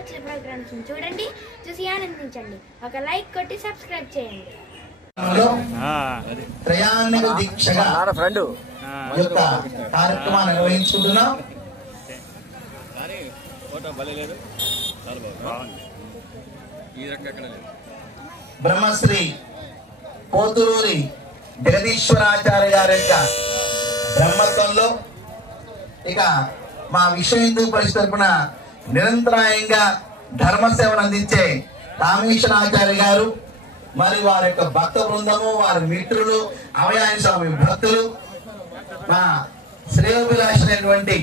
వచ్చే ప్రోగ్రామ్స్ చూడండి, చూసి ఆనందించండి. ఒక లైక్ కొట్టి సబ్స్క్రైబ్ చేయండి. త్రయాణిక దీక్షగా యొక్క కార్యక్రమాన్ని నిర్వహించుకుంటున్నాం. బ్రహ్మశ్రీ పోతులూరి జగదీశ్వరాచార్య గారి యొక్క బ్రహ్మత్వంలో ఇక మా విశ్వ హిందూ పరిషత్ తరపున నిరంతరాయంగా ధర్మసేవను అందించే రామేశ్వరాచార్య గారు మరియు వారి యొక్క భక్త బృందము, వారి మిత్రులు, అవయాని స్వామి భక్తులు, మా శ్రేయోభిలాషమైనటువంటి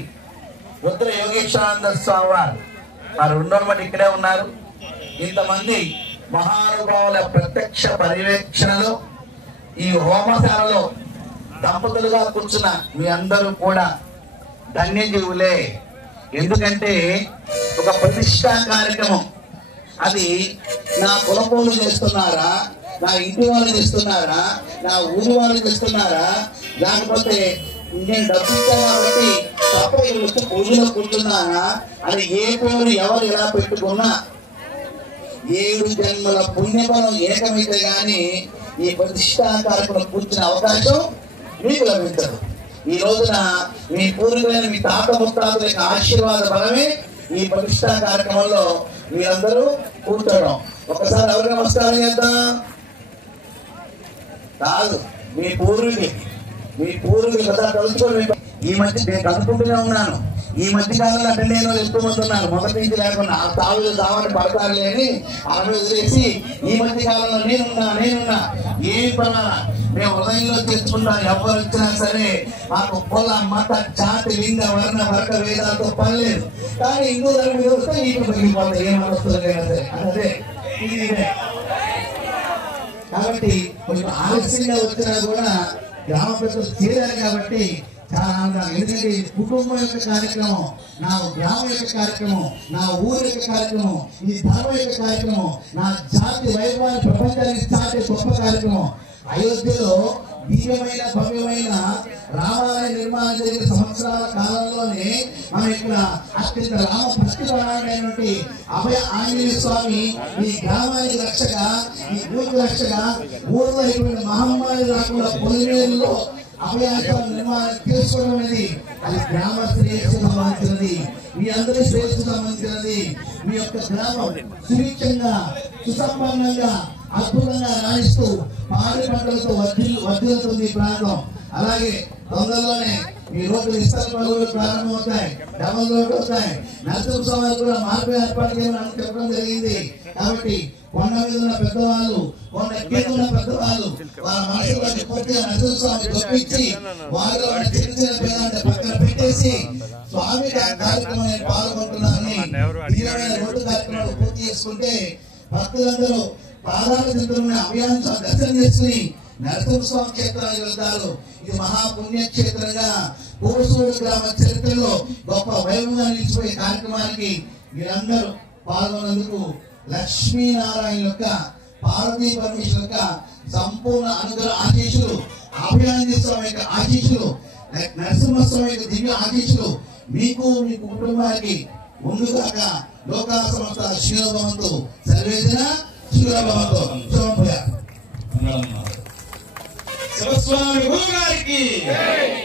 రుద్ర యోగేశ్వరానంద స్వామి వారు రెండోనమాట ఇక్కడే ఉన్నారు. ఇంతమంది మహానుభావుల ప్రత్యక్ష పర్యవేక్షణలో ఈ హోమశాలలో దంపతులుగా కూర్చున్న మీ అందరూ కూడా ధన్యజీవులే. ఎందుకంటే ఒక ప్రతిష్టా కార్యక్రమం అది నా కులపోలు చేస్తున్నారా, నా ఇంటి వాళ్ళు చేస్తున్నారా, నా ఊరి వాళ్ళు చేస్తున్నారా, లేకపోతే నేను డబ్బు ఇచ్చా కాబట్టి తప్ప పూజలో కూర్చున్నానా అని ఏ పేరు ఎవరు ఎలా పెట్టుకున్నా 7 జన్మల పుణ్యఫలం ఏకమైతే గాని ఈ ప్రతిష్టా కార్యక్రమం కూర్చునే అవకాశం మీకు లభించదు. ఈ రోజున మీ పూర్వీకులైన మీ తాత ముత్తాతల యొక్క ఆశీర్వాద బలమే ఈ ప్రతిష్టా కార్యక్రమంలో మీరందరూ కూర్చోవడం. ఒకసారి ఎవరికి నమస్కారం చేద్దాం. కాదు, మీ పూర్వీకులు కదా తలుచుకోండి. ఈ మధ్య నేను అనుకుంటూనే ఉన్నాను, ఈ మధ్య కాలంలో అంటే నేను ఎక్కువ మంది ఉన్నాను. మొదటి నుంచి లేకుండా ఆ తావులు దావని పడతారులే అని అలా వదిలేసి ఈ మధ్య కాలంలో నేనున్నా ఏం పనా మేము హృదయంలో తెచ్చుకుంటాం. ఎవరు వచ్చినా సరే మాకు కుల మత జాతి లింగ వర్ణ వర్గ వేదాలతో పని లేదు. కానీ హిందూ ధర్మం మీద వస్తే నీకు పగిలిపోతాయి ఏ మనస్తులకైనా సరే. అదే ఇదే కాబట్టి కొంచెం ఆలస్యంగా వచ్చినా కూడా గ్రామ పెద్దలు చేరారు కాబట్టి చాలా ఆనందాలు. ఎందుకంటే కుటుంబం యొక్క కార్యక్రమం, నా గ్రామం యొక్క కార్యక్రమం, నా ఊరి యొక్క కార్యక్రమం, ఈ ధర్మం యొక్క కార్యక్రమం, నా జాతి వైభవాన్ని ప్రపంచానికి చాటే గొప్ప కార్యక్రమం. అయోధ్యలో దివ్యమైన భవ్యమైన రామాలయ నిర్మాణం జరిగిన సంవత్సరాల కాలంలోనే మనం ఇక్కడ అత్యంత రామ భక్తిపరాయణమైనటువంటి అభయ ఆంజనేయ స్వామి ఈ గ్రామానికి రక్షగా, ఈ ఊరికి రక్షగా, ఊరిలో ఇటువంటి మహమ్మారి రాకుండా పొలిమేరులో అభయాన్ని నిర్మాణం చేసుకోవడం అనేది అది గ్రామ శ్రేయస్సు సంబంధించినది, మీ అందరి శ్రేయస్సు సంబంధించినది. మీ యొక్క గ్రామం సుభిక్షంగా సుసంపన్నంగా అద్భుతంగా రాణిస్తూ పాడి పంటలతో వర్ధిల్లుతుంది ఈ ప్రాంతం. అలాగే తొందరలోనే ఈ రోడ్డు విస్తరణ పనులు ప్రారంభమవుతాయి, డబల్ రోడ్డు వస్తాయి. నరసింహస్వామి కూడా మార్పు ఏర్పాటు చేయమని చెప్పడం జరిగింది. కాబట్టి కొండ మీద ఉన్న పెద్దవాళ్ళు, కొండ కింద ఉన్న పెద్దవాళ్ళు వాళ్ళ మనసులోకి పూర్తిగా నరసింహస్వామి గొప్పించి వారిలో చిన్న చిన్న పేదంటే పక్కన పెట్టేసి స్వామి కార్యక్రమం పాల్గొంటున్నారని తీవ్రమైన రోడ్డు కార్యక్రమాలు పూర్తి చేసుకుంటే భక్తులందరూ పాదాల చెందుతున్న అభయాన్ని దర్శనం చేసుకుని నరసింహస్వామి క్షేత్రానికి వెళ్తారు. ఇది మహాపుణ్యక్షేత్రంగా కోసూరు గ్రామ చరిత్రలో గొప్ప వైభవంగా నిలిచిపోయే కార్యక్రమానికి మీరందరూ పాల్గొన్నందుకు లక్ష్మీనారాయణ యొక్క పార్వతీ పరమేశ్వర యొక్క సంపూర్ణ అనుగ్రహ ఆశీస్సులు, అభయాంజనేయ స్వామి యొక్క ఆశీస్సులు, నరసింహస్వామి యొక్క దివ్య ఆశీస్సులు మీకు మీ కుటుంబానికి ముందుగాక. లోకా సమస్త శివభవంతు సర్వేజన శివభవంతు. శివస్వామి గురువు గారికి,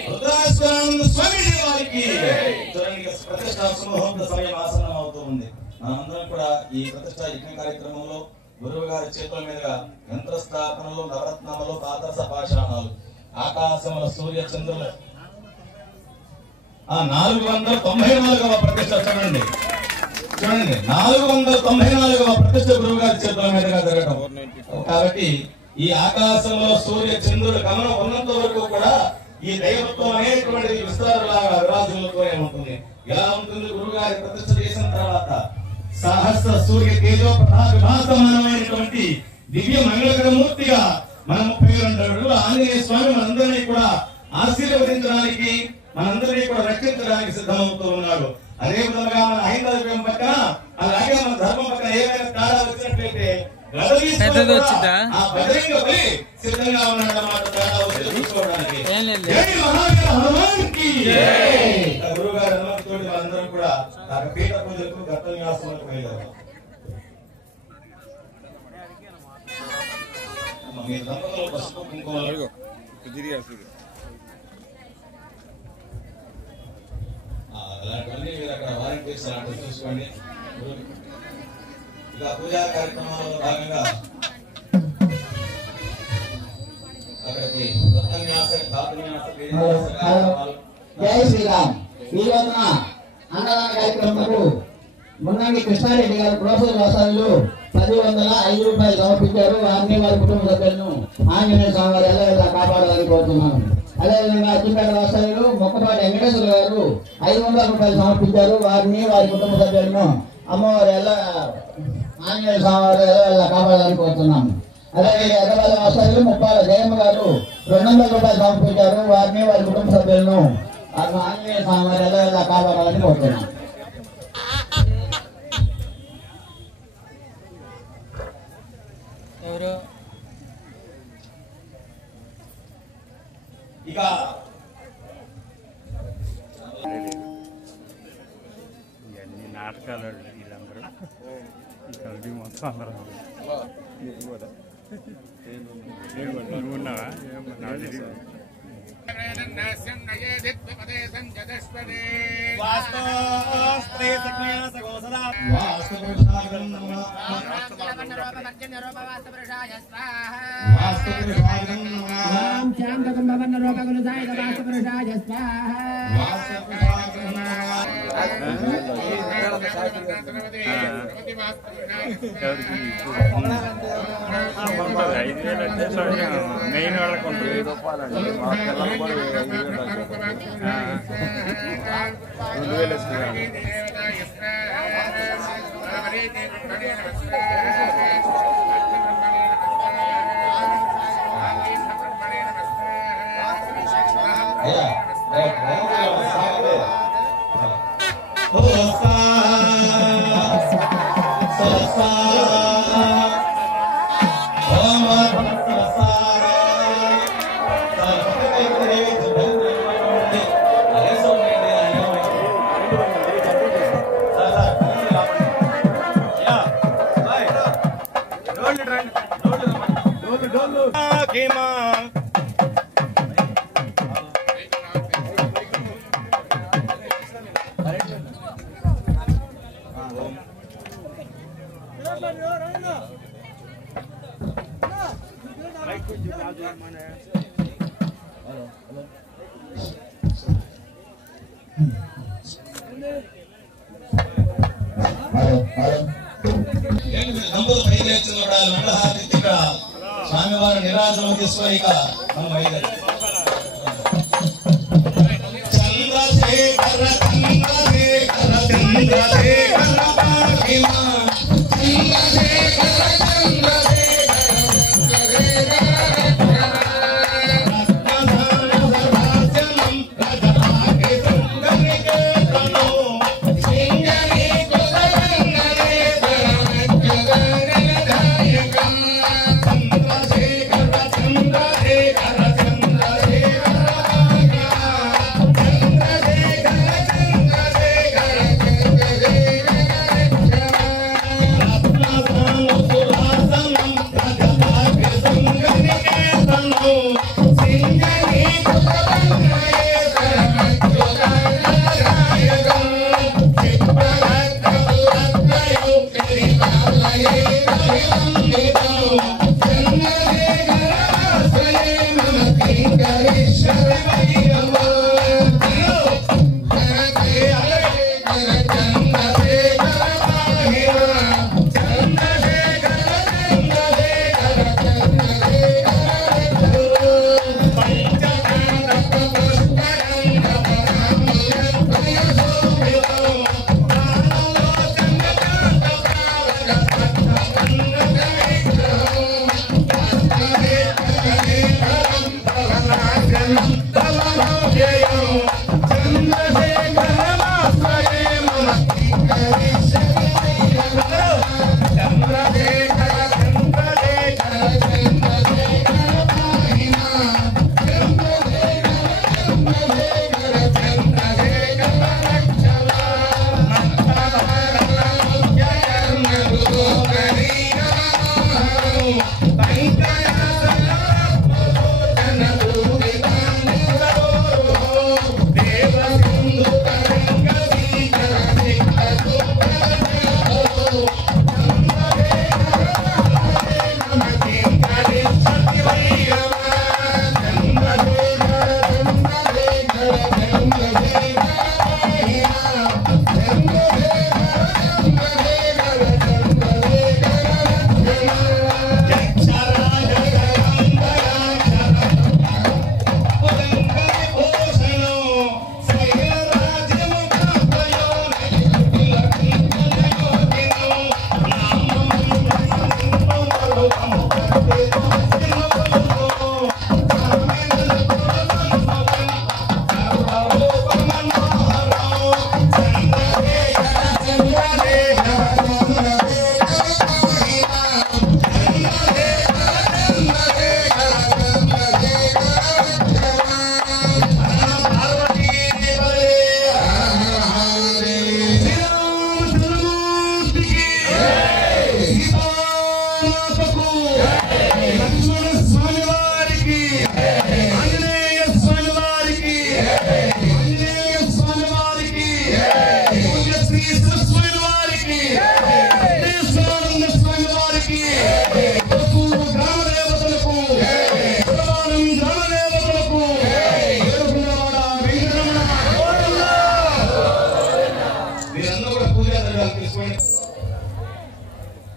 రుద్రాస్వామి స్వామి వారికి ప్రతిష్టా సమూహం సమయం ఆసనం అవుతూ ఉంది. మనందరం కూడా ఈ ప్రతిష్టా యజ్ఞ కార్యక్రమంలో గురువు గారి చేతుల మీదుగా యంత్ర స్థాపనలు, నవరత్నములు, పాదరస పాషాణాలు, ఆకాశముల సూర్య చంద్రుల 494వ ప్రతిష్ట చూడండి 494వ ప్రతిష్ట గురువు గారి చేతుల మీదుగా జరగడం. కాబట్టి ఈ ఆకాశంలో సూర్య చంద్రుడు గమనం ఉన్నంత వరకు కూడా ఈ దైవత్వం అనేటువంటి విస్తారలాగా విరాజులతోనే ఉంటుంది. ఎలా ఉంటుంది? గురువు గారి ప్రతిష్ట చేసిన తర్వాత సహస్ర సూర్య తేజో ప్రకాశమానమైనటువంటి దివ్య మంగళకరమూర్తిగా మన 32 అడుగుల ఆంజనేయ స్వామి మనందరినీ కూడా ఆశీర్వదించడానికి, మనందరినీ కూడా రక్షించడానికి సిద్ధమవుతూ ఉన్నాడు. అదే విధంగా మన హైందవ్యం పక్కన, అలాగే మన ధర్మం పక్కన ఏమైనా తేడా వచ్చినట్లయితే బజరంగ బలి సిద్ధంగా ఉన్నాడన్నమాట. తేడా వచ్చి చూసుకోవడానికి గురువు గారి అనుమతితోటి మనందరం కూడా పీఠ పూజలకు గత నివాసములకు బయలుదేరాలి. మీ దంపతులు పసుపు కుంకుమలు అలాంటివన్నీ మీరు అక్కడ వాలంటీర్స్ అలాంటివి చూసుకోండి. ఇలా పూజా కార్యక్రమాల్లో భాగంగా అక్కడికి జై శ్రీరామ్. ఈ రోజున అన్నదాన కార్యక్రమంలో మున్నంగి కృష్ణారెడ్డి గారు ప్రోత్సాహ వ్యవసాయాలు 10,105 రూపాయలు సమర్పించారు. వారిని వారి కుటుంబ సభ్యులను ఆంజనేయ స్వామి వారు ఎలా కాపాడాలని కోరుతున్నాను. అదేవిధంగా అచ్చిపేట వ్యవసాయులు మొక్కపాటి వెంకటేశ్వర గారు 500 రూపాయలు సమర్పించారు. వారిని వారి కుటుంబ సభ్యులను అమ్మవారు ఎలా ఆంజనేయ స్వామి వారు ఎలా కాపాడాలని కోరుతున్నాము. అలాగే హైదరాబాద్ వ్యవసాయులు ముప్పాల జయమ్మ గారు 200 రూపాయలు సమర్పించారు. వారిని వారి కుటుంబ సభ్యులను ఆంజనేయ స్వామి వారు ఎలా కాపాడాలని కోరుతున్నాం. ఇక ఇవన్నీ నాటకాలు వీళ్ళందరూ కలిపి మొత్తం అందరూ నువ్వు ఉన్నావా మెయిన్ వాళ్ళకు ఉంటుంది 2,000 ఇస్తున్నారు. స్వామివారి నిరాజనం తీసుకొని ఇక మనం బయలుదేరాలి. చంద్రశేఖర చంద్రశేఖర చంద్రశేఖర పాహిమా చంద్రశేఖర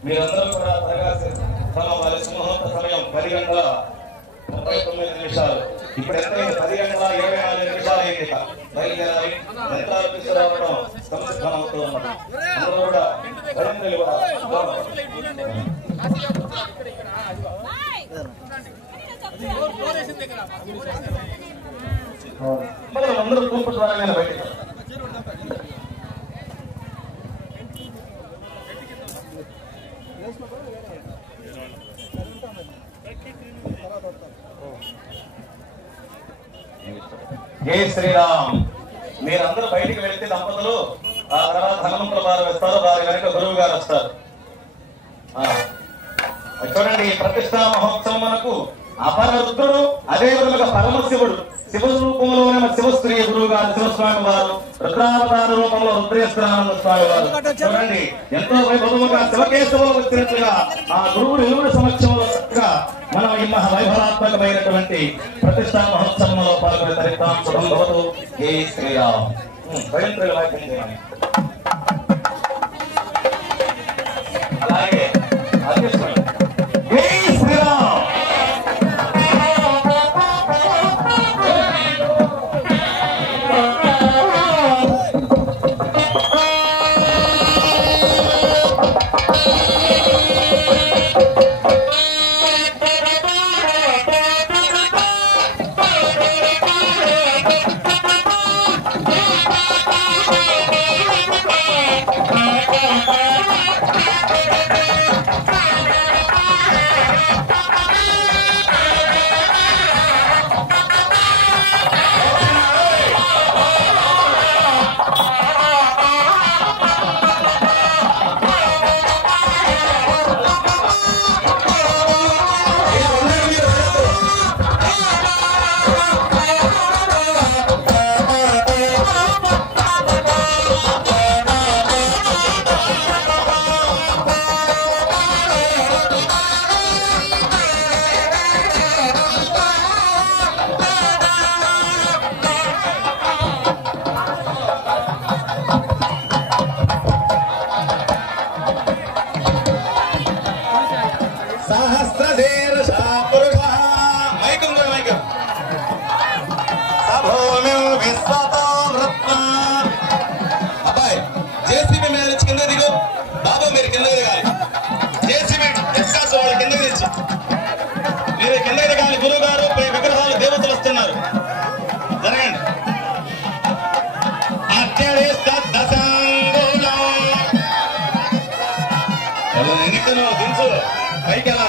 మీరందరూ కూడా త్వరగా వారి సింహోత్సవ సమయం 10 గంటల 39 నిమిషాలు. ఇప్పుడు ఎంత 10 గంటల 24 నిమిషాలు అయింది. బయలుదేరాలి. యంత్రాలు తీసుకురావడం సంసిద్ధం అవుతూ ఉన్నది. అందరూ కూడా బయలుదేరి కూడా అందరూ తూర్పు ద్వారానే బయటికి జై శ్రీరామ్. మీరందరూ బయటికి వెళ్తే దంపతులు ఆ తర్వాత హనుమంతుల వారు వస్తారు, వారి వెనుక గురువు గారు వస్తారు. చూడండి, ప్రతిష్టా మహోత్సవం మనకు అపర రుద్రుడు, అదే విధంగా పరమశివుడు శివ రూపంలోనే శివస్త్రీ గురువు గారు శివస్వామి వారు, రుద్రావతార రూపంలో రుద్రేశ్వరానంద స్వామి వారు. చూడండి, ఎంతో వైభవముగా శివకేశవులు వచ్చినట్లుగా ఆ గురువులు ఇరువురి సమక్షంలో చక్కగా మనం ఈ వైభవాత్మకమైనటువంటి ప్రతిష్టా మహోత్సవంలో పాల్గొనే తరితాం శుభం భవతు. జై శ్రీరామ్. అలాగే అదృష్టం. జై శ్రీరామ్. అబ్బాయి జేసీబీ మీద నుంచి కింద దిగు. బాబు మీరు కిందకి దిగాలి. జేసీబీ ఎస్కాస్ వాళ్ళ కిందకి తెచ్చు. మీరు కిందకి దిగాలి. గురువు గారు విగ్రహాలు దేవతలు వస్తున్నారు. జరగండి. దించు పైకి ఎలా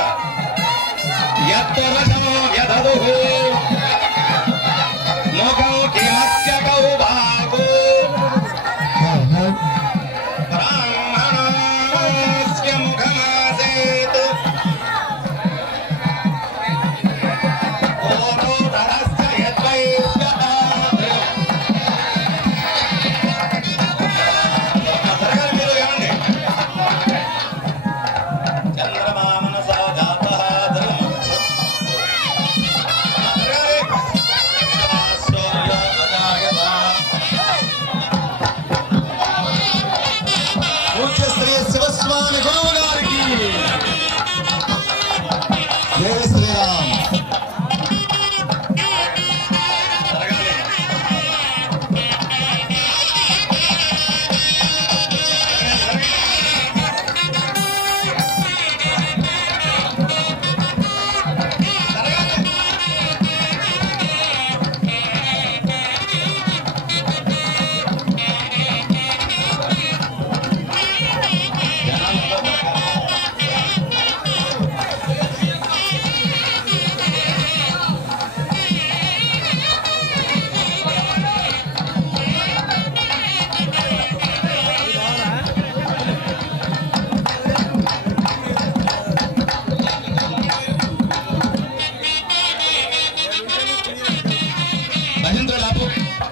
జై శ్రీరామ్.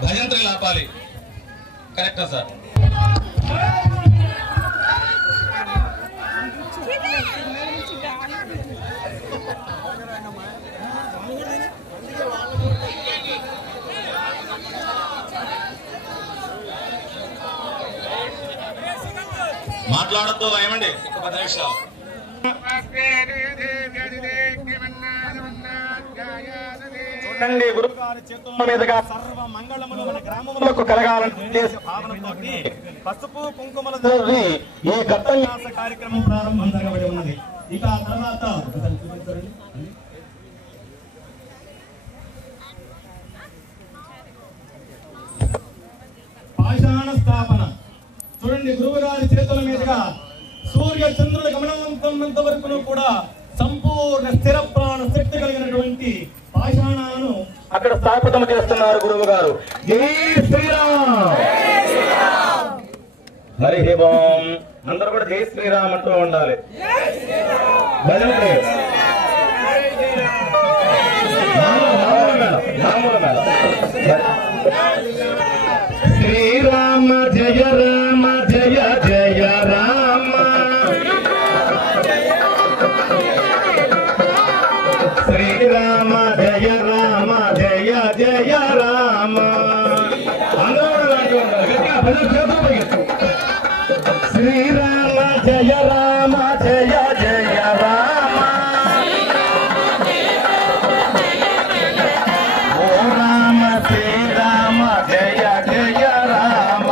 భజంత్రులు ఆపాలి. కరెక్టా సార్? మాట్లాడద్దు ఏమండి, ఒక 10 నిమిషాలు. చూడండి, గురుగారి చేతుల మీదుగా సర్వ మంగళములు మన గ్రామములకు కలగాలని భావనతోటి పసుపు కుంకుమలతో ఈ గర్భన్యాస కార్యక్రమం ప్రారంభం జరగబడి ఉన్నది. ఇక ఆ తర్వాత పాషాణ స్థాపన. చూడండి, గురువు గారి చేతుల మీదుగా సూర్య చంద్రుల గమనవంతమైనంత వరకు కూడా సంపూర్ణ స్థిర ప్రాణ శక్తి కలిగినటువంటి పాషాణాలను అక్కడ స్థాపితం చేస్తున్నారు గురువు గారు. జై శ్రీరామ్. హరి ఓం. అందరూ కూడా జై శ్రీరామ్ అంటూ ఉండాలి. శ్రీరామ జయ రామ జయ జయ రామ. శ్రీరామ జయ రామ జయ జయ రామ. శ్రీరామ జయ రామ జయ జయ రామ. ఓ రామ శ్రీరామ జయ జయ రామ.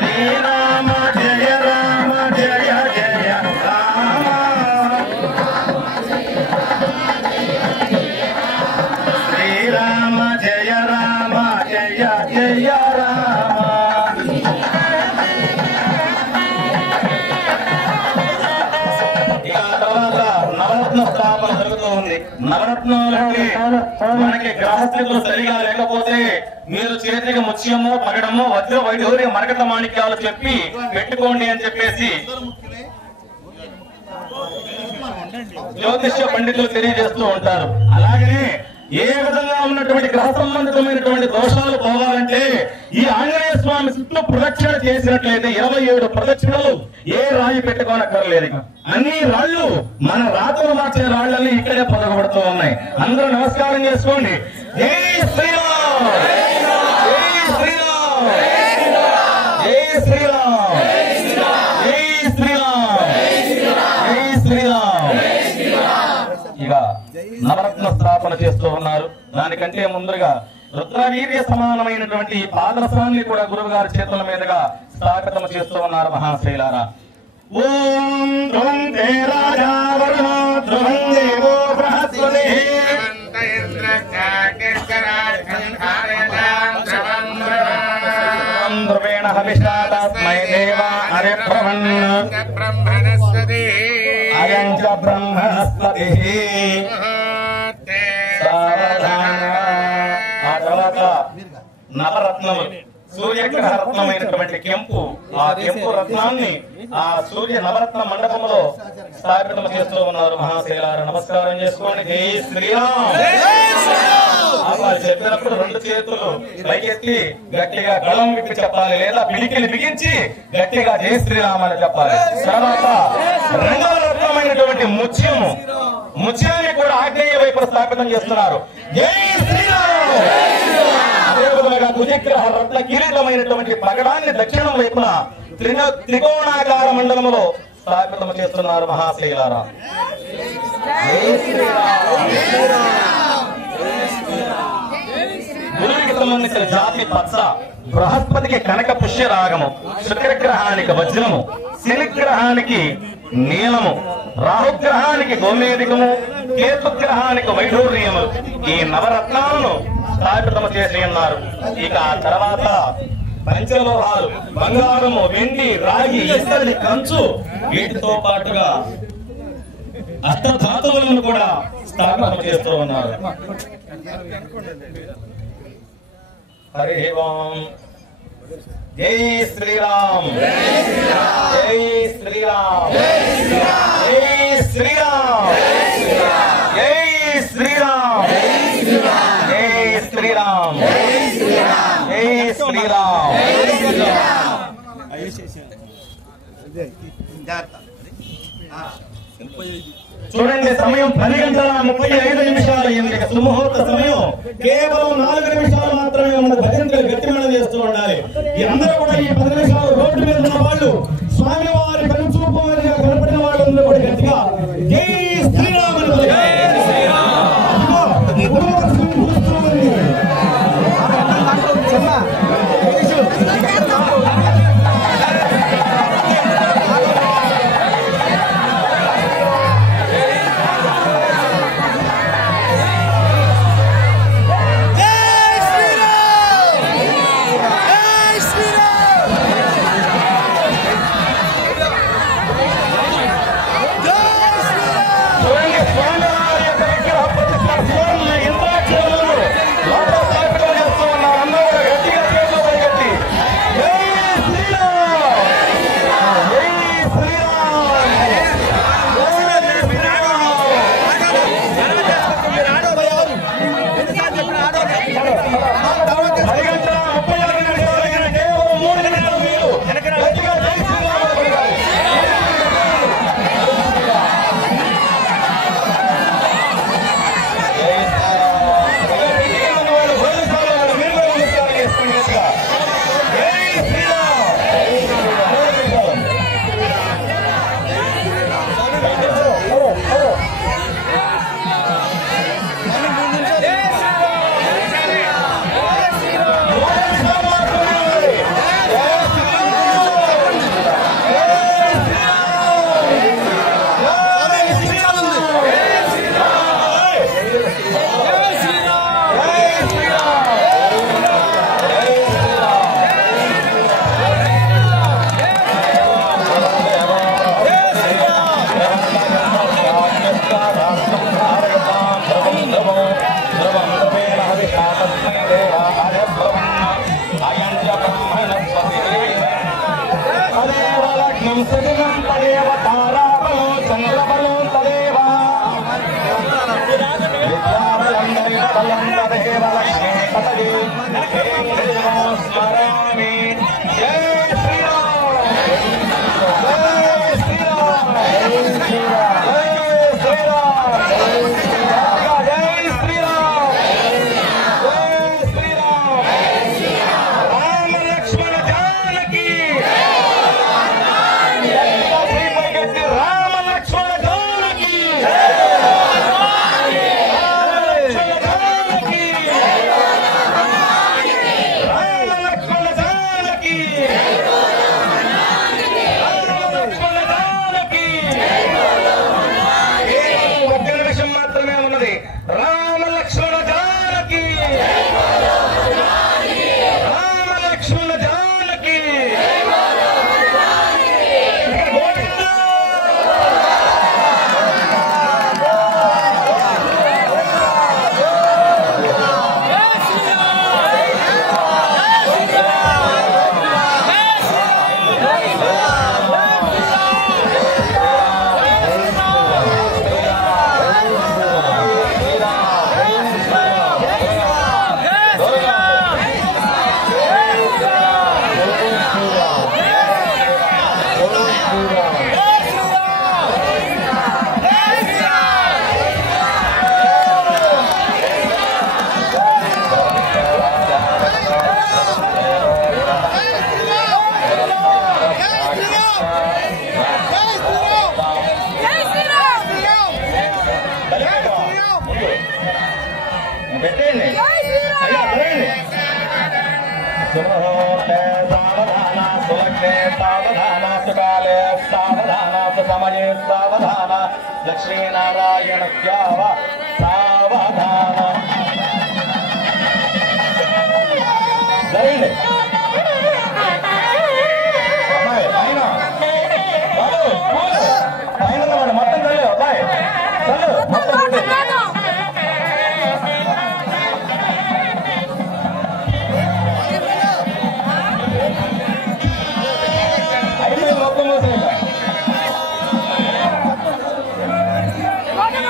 శ్రీరామ జయ రామ జయ జయ రామ. శ్రీరామ జయ రామ జయ జయ రామ. ఇక తర్వాత నవరత్న స్థాపన జరుగుతూ ఉంది. నవరత్నాలంటే మనకి గ్రహస్థితులు సరిగా లేకపోతే మీరు చేతికి ముత్యము, పగడము, వజ్ర వైఢూర్య మరకత మాణిక్యాలు చెప్పి పెట్టుకోండి అని చెప్పేసి జ్యోతిష్య పండితులు తెలియజేస్తూ ఉంటారు. అలాగనే ఏ విధంగా ఉన్నటువంటి గ్రహ సంబంధితమైనటువంటి దోషాలు పోవాలంటే ఈ ఆంజనేయ స్వామి చుట్టూ ప్రదక్షిణ చేసినట్లయితే 27 ప్రదక్షిణలు ఏ రాయి పెట్టుకోనక్కర్లేదు. అన్ని రాళ్ళు మన రాత్రులు మార్చే రాళ్ళని ఇక్కడే పొదగబడుతూ ఉన్నాయి. అందరూ నమస్కారం చేసుకోండి. జై శ్రీరామ్. జై శ్రీరామ్. జై శ్రీరామ్. జై శ్రీరామ్. జై శ్రీరామ్. ఇక నవరత్న స్థాపన చేస్తూ ఉన్నారు. దానికంటే ముందుగా రుద్రవీర్య సమానమైనటువంటి పాదరసాన్ని కూడా గురువు గారి చేతుల మీదుగా స్థాపితం చేస్తూ ఉన్నారు మహాశైలారా. ఓం ధ్రువం తే రాజా వరుణో ధ్రువం దేవో బృహస్పతి ధ్రువేణ హవిషా తస్మై దేవా అరిబ్రవన్ అయం చ బ్రహ్మణస్పతి. ఆ తర్వాత నవరత్నములు, సూర్యగ్రహ రత్నమైనటువంటి కెంపు, ఆ కెంపు రత్నాన్ని ఆ సూర్య నవరత్న మండపంలో స్థాపితం చేస్తూ ఉన్నారు మహాశైలారా. నమస్కారం చేసుకోండి. జై శ్రీరామ్. వాళ్ళు చెప్పినప్పుడు 2 చేతులు పైకెత్తి గట్టిగా గళం విప్పి చెప్పాలి, లేదా పిడికిని బిగించి గట్టిగా జై శ్రీరామ్ అని చెప్పాలి. తర్వాత 2వ రత్నమైనటువంటి ముత్యము, ముత్యాన్ని కూడా ఆగ్నేయ వైపు స్థాపితం చేస్తున్నారు. జై శ్రీరామ్. అదే విధంగా కుజగ్రహ రత్న కిరీటమైనటువంటి పగడాన్ని దక్షిణం వైపున త్రికోణాకార మండలంలో స్థాపితం చేస్తున్నారు మహాశైలారా. గురువుకి సంబంధించిన జాతి పచ్చ, బృహస్పతికి కనక పుష్య రాగము, శుక్రగ్రహానికి వజ్రము, శనిగ్రహానికి నీలము, రాహుగ్రహానికి గోమేదికము, కేతుగ్రహానికి వైఢూర్యములు ఈ నవరత్నాలను స్థాపితము చేసి ఉన్నారు. ఇక ఆ తర్వాత పంచలోహాలు బంగారము, వెండి, రాగి, ఇత్తడి, కంచు వీటితో పాటుగా అష్టధాతువులను కూడా స్థాపన చేస్తూ ఉన్నారు. హరి ఓం. జై శ్రీరామ్, జై శ్రీరామ్, జై శ్రీరామ్, జై శ్రీరామ్, జై శ్రీరామ్, జై శ్రీరామ్. చూడండి, సమయం 10:35 సుముహూర్త సమయం. కేవలం 4 నిమిషాలు మాత్రమే మన భజంతులు గట్టిమణ చేస్తూ ఉండాలి. ఈ అందరూ కూడా ఈ 10 నిమిషాలు రోడ్డు మీద ఉన్న వాళ్ళు, స్వామి వారి కనుచూపు వారిగా కనపడిన వాళ్ళు కూడా గట్టిగా జై శ్రీరామ్ అని పలకాలి. సావధాన లక్ష్మీనారాయణ క్యావ సావధాన జరగండి అబ్బాయి పైన పైన మొత్తం చల్లు అబ్బాయి చల్లు మొత్తం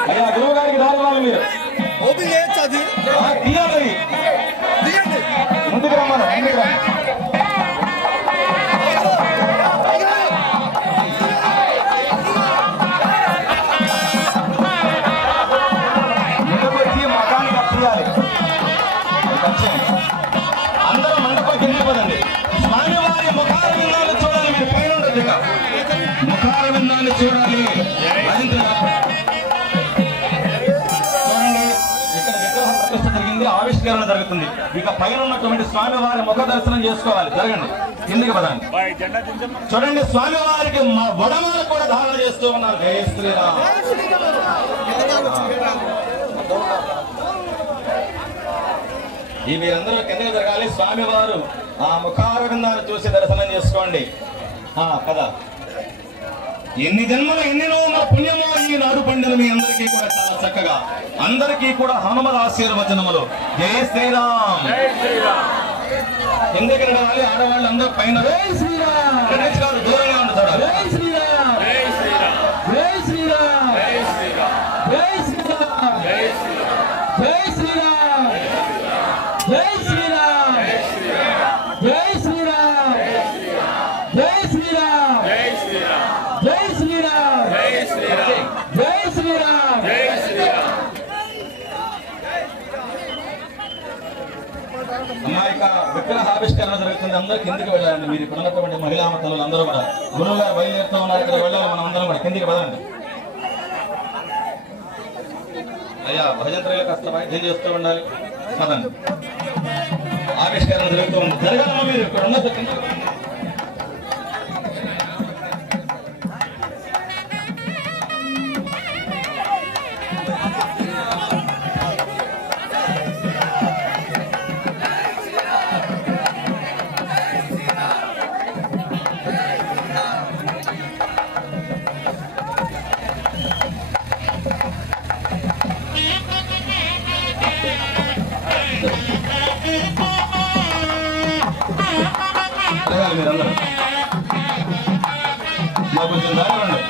అయ్యా గురువు గారికి దారి మీరు తీయాలి ముందుకు రమ్మను ముందుకు రమ్మ ముందుకు వచ్చి మకానికి అప్పయాలి అందరూ మండపం వెళ్ళిపోదండి స్వామివారి ముఖార విందాన్ని చూడాలి మీరు పైన ఉండదు ఇక ముఖార విందాన్ని చూడాలి చూడండి ఇక్కడ విగ్రహం ప్రతిష్ఠ జరిగింది ఆవిష్కరణ జరుగుతుంది ఇక పైన ఉన్నటువంటి స్వామివారి ముఖ దర్శనం చేసుకోవాలి జరగండి కిందికి పదండి చూడండి స్వామివారికి వడమాలు కూడా ధారణ చేస్తూ ఉన్నారు జయ శ్రీరామ్ ఈ మీరందరూ కిందకి జరగాలి స్వామివారు ఆ ముఖారవిందాన్ని చూసి దర్శనం చేసుకోండి కదా ఎన్ని జన్మలు ఎన్నెన్నో మా పుణ్యమో ఈనాడు పండుగ మీ అందరికీ కూడా చాలా చక్కగా అందరికీ కూడా హనుమల ఆశీర్వచనములు జయ శ్రీరామ్ ఎందుకు నడవాలి ఆడవాళ్ళు అందరూ పైన గణేష్ గారు దూరంగా ఉంటారు జై శ్రీరామ్ జై శ్రీరామ్ జై శ్రీరామ్ జై శ్రీరామ్ జై శ్రీరామ్ జై శ్రీరామ్ జై శ్రీరామ్ జై శ్రీరామ్ జై శ్రీరామ్ జై శ్రీరామ్ జై శ్రీరామ్ జై శ్రీరామ్ జై శ్రీరామ్ అమ్మాయిక విగ్రహావిష్కరణ జరుగుతుంది అందరూ కిందికి వెళ్ళాలండి మీరు ఇక్కడ ఉన్నటువంటి మహిళా తల్లులు అందరూ కూడా గురువు గారు బయలుదేరుతూ ఉన్నారు ఇక్కడ వెళ్ళాలి మనం అందరం కూడా కిందికి వెళ్ళండి అయ్యా భజంత్రులు కాస్త వైద్యం చేస్తూ ఉండాలి కదండి ఆవిష్కరణ జరుగుతూ ఉంది జరగాలమ్మా మీరు ఇక్కడ ఉన్న మీరందరూ మాకు కొంచెం దారి రండి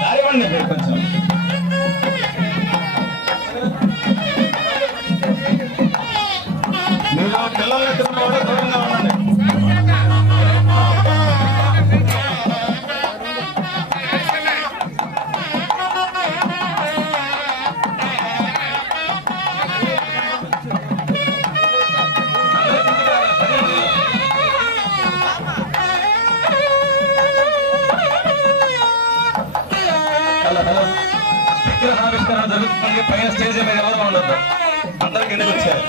దారి ఇవ్వండి మీరు కొంచెం మీరు పిల్లలు ఎత్తుకున్న కూడా దూరంగా ఉండండి విగ్రహావిష్కరణ జరుగుతుంది పైన స్టేజ్ మీద ఎవరు ఉండదు అందరికి ఎందుకు వచ్చారు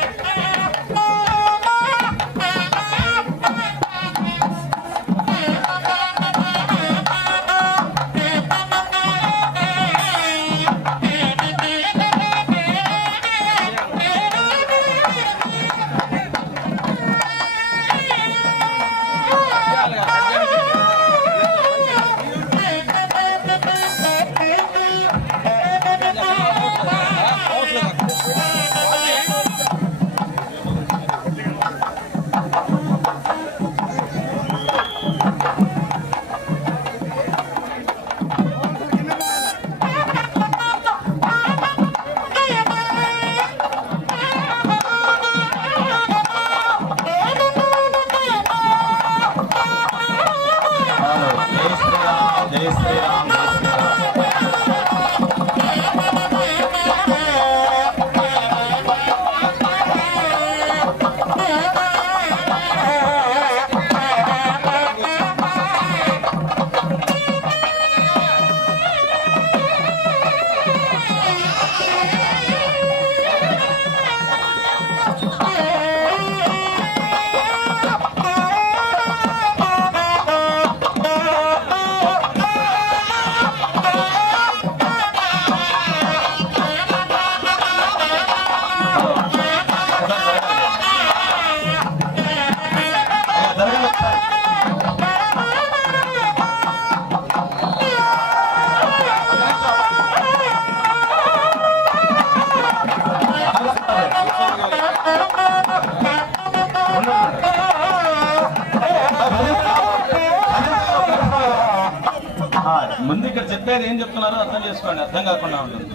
ముందు ఇక్కడ చెప్పేది ఏం చెప్తున్నారో అర్థం చేసుకోండి, అర్థం కాకుండా ఉంటుంది.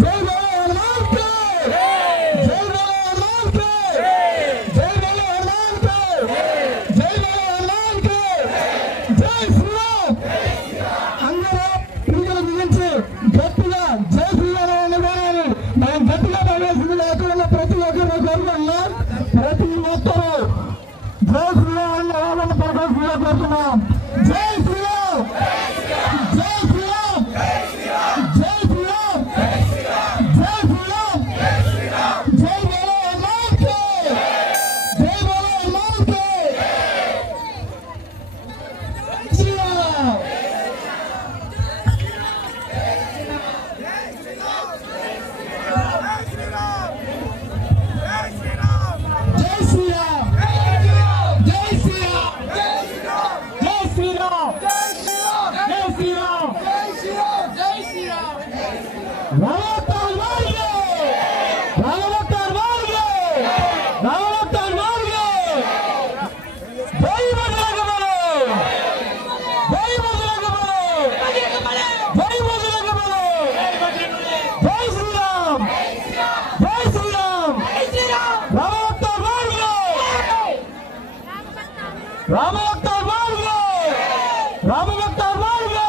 జై బోలో హనుమాన్ కి జై బోలో హనుమాన్ కి జై బోలో హనుమాన్ కి జై బోలో హనుమాన్ కి జై శ్రీరామ్ అందరూ పిల్లలు బిగించి గట్టిగా జై శ్రీరామ్ అనగానే మనం గట్టిగా పడేసింది లేకుండా ప్రతి ఒక్కరిని కోరుకుంటున్నాం. ప్రతి ఒక్కరూ జై శ్రీరామ్ అన్న ప్రకాశంగా కోరుతున్నాం. జై శ్రీరామ్ జై శ్రీరామ్ జై శ్రీరామ్ జై శ్రీరామ్ జై బోలో హనుమాన్ కి జై బోలో హనుమాన్ కి శ్రీరామ్ జై శ్రీరామ్ జై శ్రీరామ్ జై శ్రీరామ్ జై శ్రీరామ్ జై శ్రీరామ్ రామవతార్ మార్గే రామవతార్ మార్గే రామవతార్ మార్గే జై బజరంగ బలి జై బజరంగ బలి జై బజరంగ బలి జై శ్రీరామ్ జై శ్రీరామ్ రామవతార్ మార్గే రామవతార్ మార్గే రామవతార్ మార్గే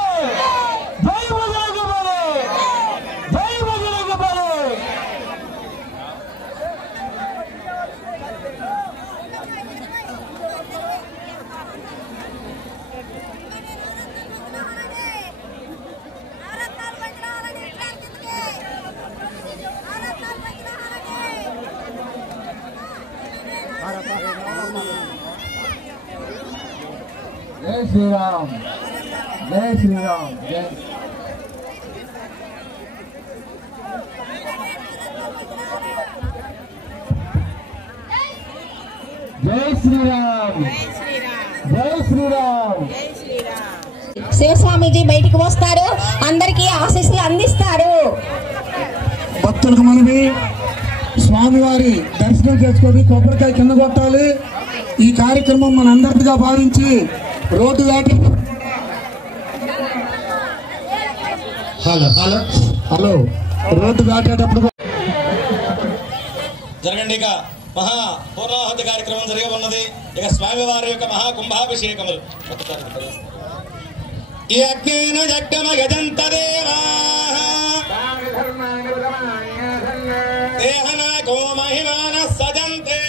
జై బజరంగ బలి జై బజరంగ బలి జై శ్రీరామ్ జై శ్రీరామ్ జై జై శ్రీరామ్ జై శ్రీరామ్ శివస్వామీజీ బయటికి వస్తారు, అందరికీ ఆశీస్సులు అందిస్తారు. భక్తులకు మనవి, స్వామివారి దర్శనం చేసుకొని కొబ్బరికాయ కింద కొట్టాలి. ఈ కార్యక్రమం మనందరిగా భావించి రోడ్డు దాటి హలో రోడ్డు దాటేటప్పుడు జరగండి. ఇక మహా పూర్ణాహుతి కార్యక్రమం జరిగి ఉన్నది. ఇక స్వామివారి యొక్క మహాకుంభాభిషేకములు. ఈ అగ్నేన జగ్గమ యజంత దేవా దేహనాకో మహిమాన సజంతే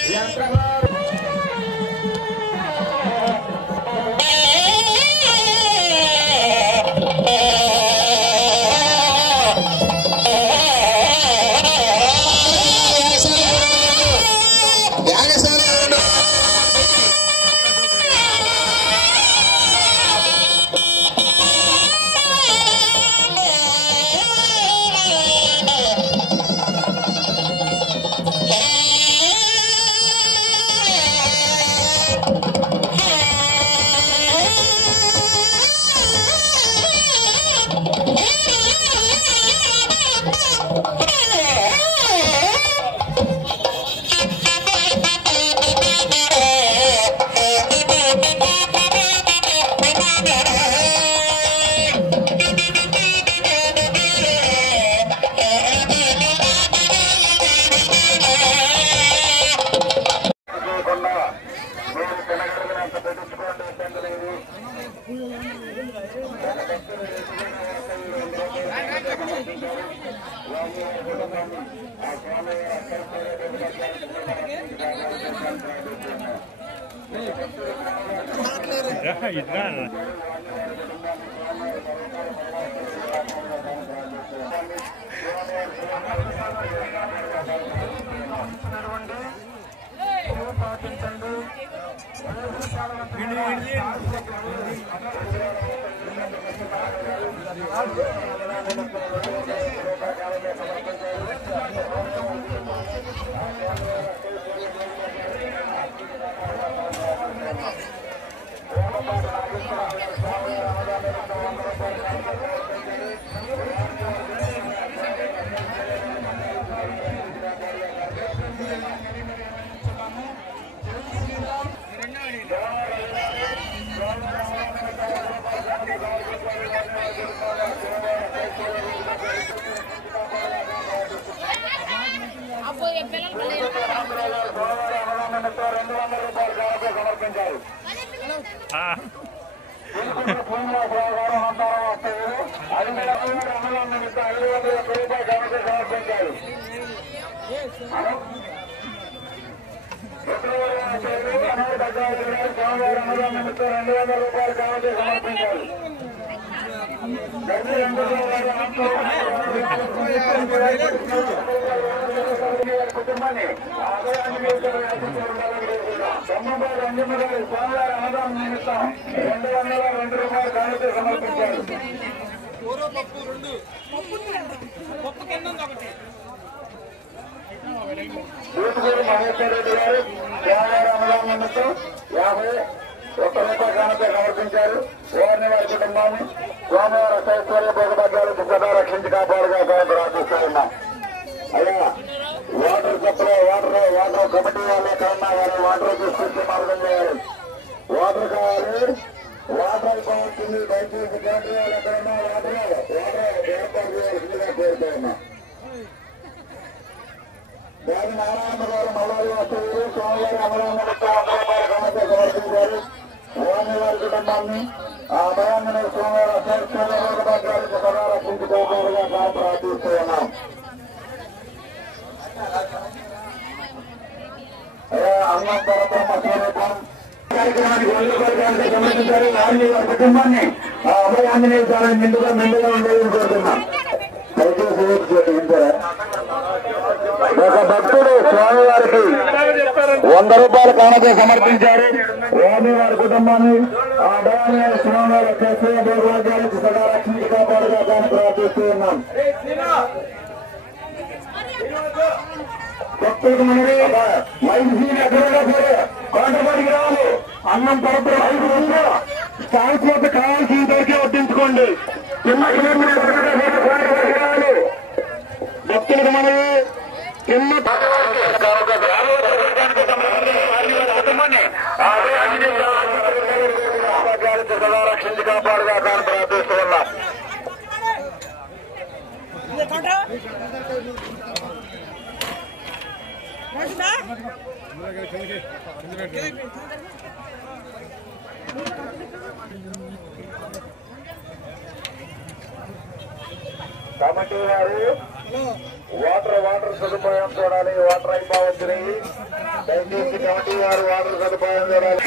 శ్రీనివాసరావు గారు అనంతరం వస్తారు. 500 అమలు నిమిత్తం 500 రూపాయలు గవర్నమెంట్ సమర్పించారు. సోమవారం అమలు నిమిత్తం 200 రూపాయలు గవర్నమెంట్ సమర్పించారు. కుటుంబాన్ని సోమవారం అంజమ్మ గారు సోమవారం అన్నదానం నిమిత్తం 202 రూపాయలు కానుక సమర్పించారు. యూట్యూబ్ మహేశ్వర రెడ్డి గారు సోమవారం అన్నదానం నిమిత్తం 51 రూపాయలు కానుక సమర్పించారు. వారిని వారి కుటుంబాన్ని సోమవార శైశ్వర్య భోగభాగ్యాలకు సదా రక్షించి కాపాడుగా ప్రార్థిస్తూ ఉన్నాం. అయ్యా వాటర్ సప్లై వాటర్ కమిటీ వాళ్ళే కన్నా వారి వాటర్ తీసుకొచ్చి మార్గం చేయాలి. వాటర్ కావాలి, వాటర్ అయిపోతుంది. దయచేసి కమిటీ వాళ్ళు ఎక్కడన్నా వాటర్ ఏర్పాటు చేయాల్సిందిగా కోరుతూ ఉన్నాం. దాని నారాయణ గారు మల్లారి వస్తువులు సోమవారం అమరావతి సమర్పించారు. వారిని వారి కుటుంబాన్ని ఆ భయాన్ని సోమవారం శైశ్వర్య భోగభాగ్యాలకు సదా రక్షించి కాపాడుగా ప్రార్థిస్తూ ఉన్నాం. అన్నం కార్యక్రమానికి సంబంధించారు. వారిని వారి కుటుంబాన్ని ఆ అభయ ఆంజనేయ స్వామి నిండుగా ఉండేదని కోరుతున్నాం. ఒక భక్తుడు స్వామివారికి 100 రూపాయల కానుక సమర్పించారు. వారిని వారి కుటుంబాన్ని ఆ అభయ స్వామివారి శైశ్వర్య భోగభాగ్యాలకు సదా రక్షించి కాపాడుగా ప్రార్థిస్తూ ఉన్నాం. భక్తులకు మనవి వైద్యులు ఎక్కడైనా సరే కొండపడికి రావాలి. అన్నం పరపుర 5 రోజులు శాశ్వత కావాల్సిన దొరికి వడ్డించుకోండి. చిన్న రావాలి. భక్తులకు మనవి చిన్న కుటుంబాన్ని సదా రక్షించి కాపాడుగా ప్రార్థిస్తూ ఉన్నాం. కమిటీ వారు వాటర్ సదుపాయం చూడాలి. వాటర్ అయిపోవచ్చున్నాయి. దయచేసి కమిటీ వారు వాటర్ సదుపాయం చూడాలి.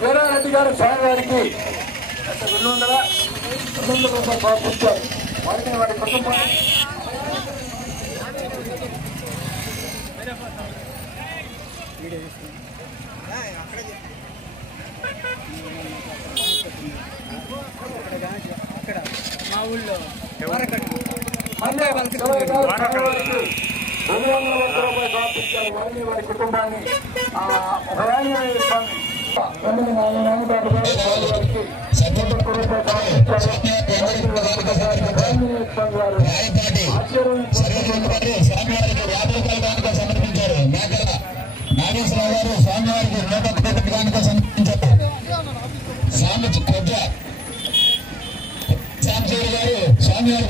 వీరారెడ్డి గారు స్వామివారికి 200 రూపాయలు సమర్పించారు. వారికి వారి కుటుంబాన్ని మా ఊళ్ళో 200 రూపాయలు సమర్పించారు. వారిని వారి కుటుంబాన్ని సమర్పించారు. నాగేశ్వరరావు గారు స్వామివారికి 101 కానుక సమర్పించారు. స్వామి గారు స్వామివారి